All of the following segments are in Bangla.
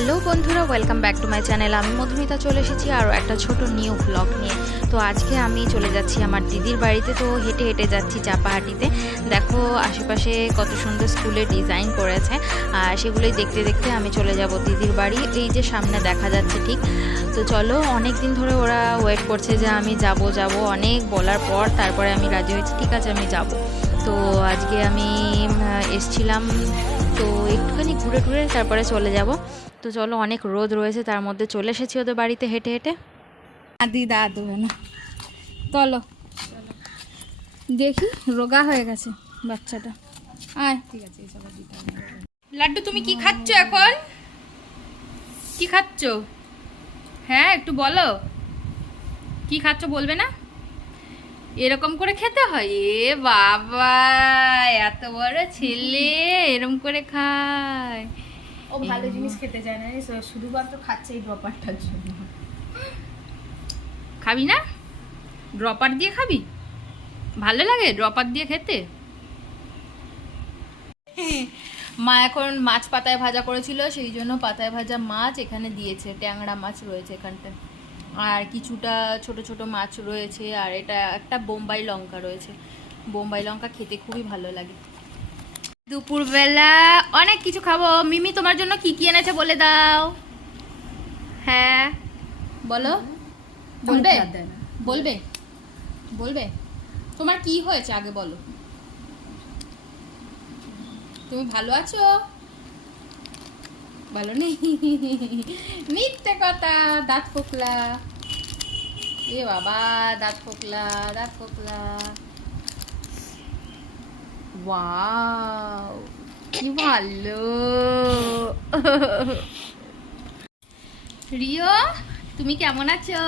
হ্যালো বন্ধুরা, welcome back to my channel. আমি মধুমিতা চলে এসেছি আরও একটা ছোট নিউ ব্লগ নিয়ে। তো আজকে আমি চলে যাচ্ছি আমার দিদির বাড়িতে। তো হেঁটে হেঁটে যাচ্ছি চাপাহাটিতে। দেখো আশেপাশে কত সুন্দর স্কুলের ডিজাইন করেছে, আর সেগুলোই দেখতে দেখতে আমি চলে যাব দিদির বাড়ি। এই যে সামনে দেখা যাচ্ছে ঠিক। তো চলো, অনেক দিন ধরে ওরা ওয়েট করছে যে আমি যাব অনেক বলার পর তারপরে আমি রাজি হয়েছি, ঠিক আছে আমি যাব। তো আজকে আমি এসছিলাম, তো একটুখানি ঘুরে টুরে তারপরে চলে যাব। তো চলো, অনেক রোদ রয়েছে, তার মধ্যে চলে এসেছি ওদের বাড়িতে হেঁটে হেঁটে। দিদা দেবে না, চলো দেখি রোগা হয়ে গেছে বাচ্চাটা। আয়, ঠিক আছে। লাড্ডু, তুমি কি খাচ্ছ এখন? কি খাচ্ছ? হ্যাঁ, একটু বলো কি খাচ্ছ, বলবে না? এরকম করে খেতে হয়? এ বাবা, এত বড় ছেলে এরকম করে খায়। ও ভালো জিনিস খেতে চায় না, শুধুমাত্র খাচ্ছে এই ড্রপারটার জন্য। খাবি না? ড্রপার দিয়ে খাবি? ভালো লাগে ড্রপার দিয়ে খেতে? মা এখন মাছ পাতায় ভাজা করেছিল, সেই জন্য পাতায় ভাজা মাছ এখানে দিয়েছে। ট্যাংরা মাছ রয়েছে এখানটায়, আর কিছুটা ছোট ছোট মাছ রয়েছে, আর এটা একটা বোম্বাই লঙ্কা রয়েছে। বোম্বাই লঙ্কা খেতে খুবই ভালো লাগে। দুপুরবেলা অনেক কিছু খাবো। মিমি তোমার জন্য কি কি এনেছে বলে দাও। হ্যাঁ বলো। বলবে বলবে বলবে তোমার কি হয়েছে আগে বলো। তুমি ভালো আছো? ভালো নেই? মিথ্যে কথা, দাঁত ফোকলা। এ বাবা, দাঁত ফোকলা, দাঁত ফোকলা। ওয়াও, কি ভালো। রিও, তুমি কেমন আছো?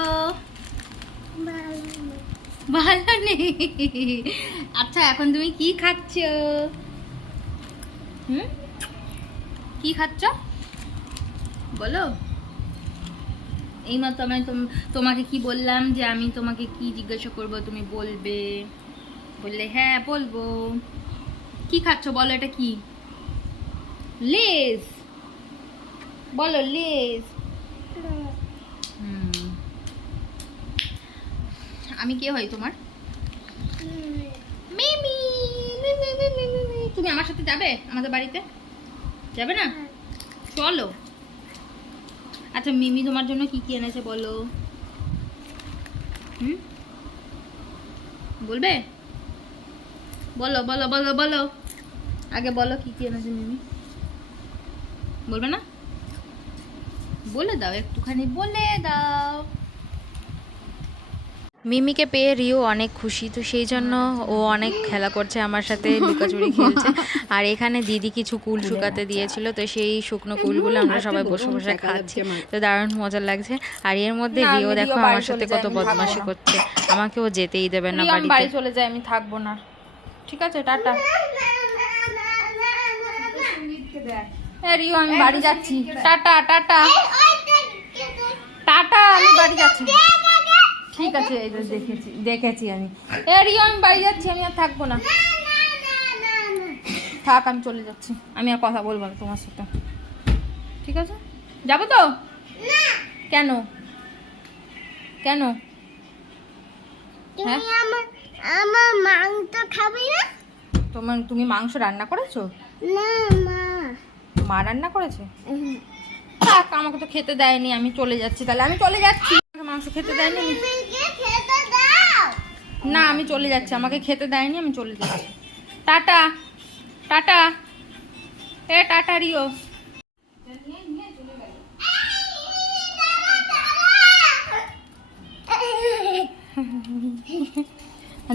ভালো নেই? আচ্ছা, এখন তুমি কি খাচ্ছ? কি খাচ্ছ বলো। এইমাত্র আমি তোমাকে কি বললাম যে আমি তোমাকে কি জিজ্ঞাসা করব, তুমি বলবে। বললে হ্যাঁ বলবো। কি খাচ্ছ বলো, এটা কি? লেজ বলো, লেজ। আমি কে হই তোমার? মিমি। তুমি আমার সাথে যাবে আমাদের বাড়িতে? যাবে না? চলো। আচ্ছা, মিমি তোমার জন্য কি কি এনেছে বলো। বলবে? বলো বলো বলো বলো, আগে বলো কি কি এনেছে মিমি। বলবে না? বলে দাও, একটুখানি বলে দাও। মিমিকে পেয়ে রিও অনেক খুশি, তো সেই জন্য ও অনেক খেলা করছে আমার সাথে, লুকাচুরি খেলছে। আর এখানে দিদি কিছু কুল শুকাতে দিয়েছিল, তো সেই শুকনো কুলগুলো আমরা সবাই বসে বসে খাচ্ছি, তো দারুণ মজা লাগছে। আর এর মধ্যে রিও দেখো আমার সাথে কত বদমাশি করছে, আমাকে ও যেতেই দেবে না বাড়ি বাড়িতে। চলে যায়, আমি থাকবো না। ঠিক আছে, টাটা। রিও, আমি বাড়ি যাচ্ছি। টাটা টাটা টাটা, আমি বাড়ি যাচ্ছি। ঠিক আছে, এই যে দেখেছি আমি। রিও, আমি বাড়ি যাচ্ছি, আমি আর থাকবো না। থাক, আমি চলে যাচ্ছি, আমি আর কথা বলবো না তোমার সাথে। ঠিক আছে, যাবো তো? কেন কেন? হ্যাঁ, আমার মাংস খাবি না? তুমি মাংস রান্না করেছো? না, মা রান্না করেছে? থাক, আমাকে তো খেতে দেয়নি, আমি চলে যাচ্ছি। তাহলে আমি চলে যাচ্ছি, মাংস খেতে দেয়নি। না, আমি চলে যাচ্ছি, আমাকে খেতে দেয়নি, আমি চলে যাচ্ছি। Tata tata. Tata Rio.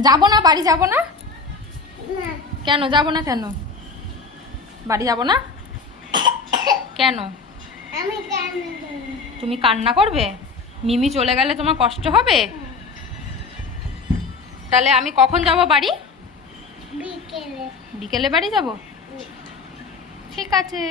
যাবো না, বাড়ি যাবো না? কেন যাবো না? কেন বাড়ি যাবো না? কেন? তুমি কান্না করবে? মিমি চলে গেলে তোমার কষ্ট হবে? তাহলে আমি কখন যাব বাড়ি? বিকেলে বাড়ি যাব? ঠিক আছে।